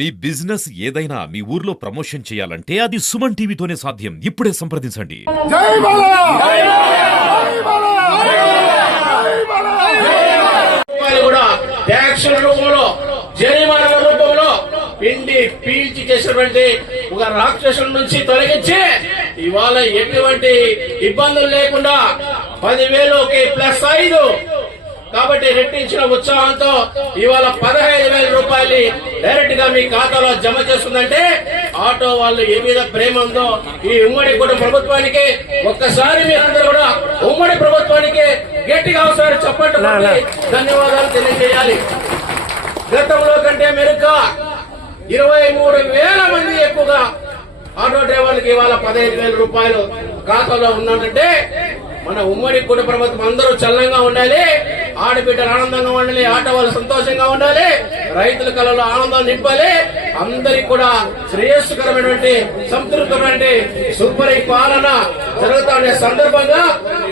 మీ business ఏదైనా మీ ఊర్లో promotion చేయాలంటే అది సుమన్ టీవీతోనే సాధ్యం. ఇప్పుడే సంప్రదించండి. రూపాయలు కూడా రూపంలో పిండి పీల్చి చేసినటువంటి ఒక రాక్షసుల నుంచి తొలగించి ఇవాళ ఎటువంటి ఇబ్బందులు లేకుండా పదివేలుకి ప్లస్ ఐదు. కాబట్టి రెట్టించిన ఉత్సాహంతో ఇవాళ పదహైదు వేల రూపాయలు డైరెక్ట్గా మీ ఖాతాలో జమ చేస్తుందంటే ఆటో వాళ్ళు ఏ మీద ప్రేమ ఉందో ఈ ఉమ్మడి కూడా ప్రభుత్వానికి ఒక్కసారి మీరందరూ కూడా ఉమ్మడి ప్రభుత్వానికి గట్టిగా ఒకసారి చెప్పండి ధన్యవాదాలు తెలియజేయాలి. గతంలో కంటే మెరుగ్గా ఇరవై మూడు వేల మంది ఎక్కువగా ఆటో డ్రైవర్లకు ఇవాళ పదహైదు వేల రూపాయలు ఖాతాలో ఉన్నాడంటే మన ఉమ్మడి కుటుంబ ప్రభుత్వం అందరూ చల్లంగా ఉండాలి. ఆడబిడ్డలు ఆనందంగా ఉండాలి ఆట వాళ్ళు సంతోషంగా ఉండాలి రైతుల కళలో ఆనందం నింపాలి. అందరికి కూడా శ్రేయస్కరమైనటువంటి సంతృప్తమైనటువంటి సూపర్ పాలన జరుగుతా సందర్భంగా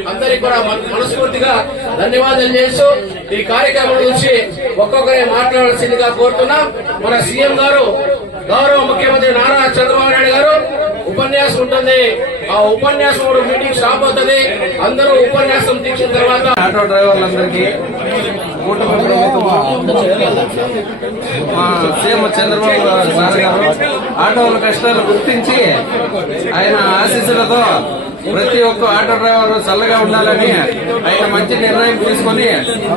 అందరికి కూడా మన- మనస్ఫూర్తిగా ధన్యవాదాలు చేస్తూ ఈ కార్యక్రమం గురించి ఒక్కొక్కరే మాట్లాడాల్సిందిగా కోరుతున్నాం. మన సీఎం గారు గౌరవ ముఖ్యమంత్రి నారా చంద్రబాబు నాయుడు గారు ఉపన్యాసం ఉంటుంది. ఆ ఉపన్యాసం కూడా మీటింగ్ స్టాప్ అవుతుంది. అందరూ ఉపన్యాసం తీసిన తర్వాత ఆటో డ్రైవర్లందరికీ మా సీఎం చంద్రబాబు సార్ గారు ఆటోల కష్టాలు గుర్తించి ఆయన ఆశీస్సులతో ప్రతి ఒక్క ఆటో డ్రైవర్ చల్లగా ఉండాలని ఆయన మంచి నిర్ణయం తీసుకొని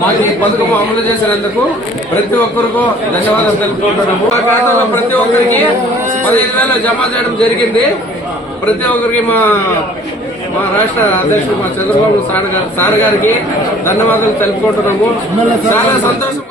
మాకు ఈ పథకం అమలు చేసినందుకు ప్రతి ఒక్కరికి ధన్యవాదాలు తెలుపుకుంటున్నాము. ఆ ప్రతి ఒక్కరికి పదిహేను వేలు జమ చేయడం జరిగింది. ప్రతి ఒక్కరికి మా మా రాష్ట్ర అధ్యక్షుడు మా చంద్రబాబు సార్ గారు సార్ గారికి ధన్యవాదాలు తెలుపుకుంటున్నాము. చాలా సంతోషం.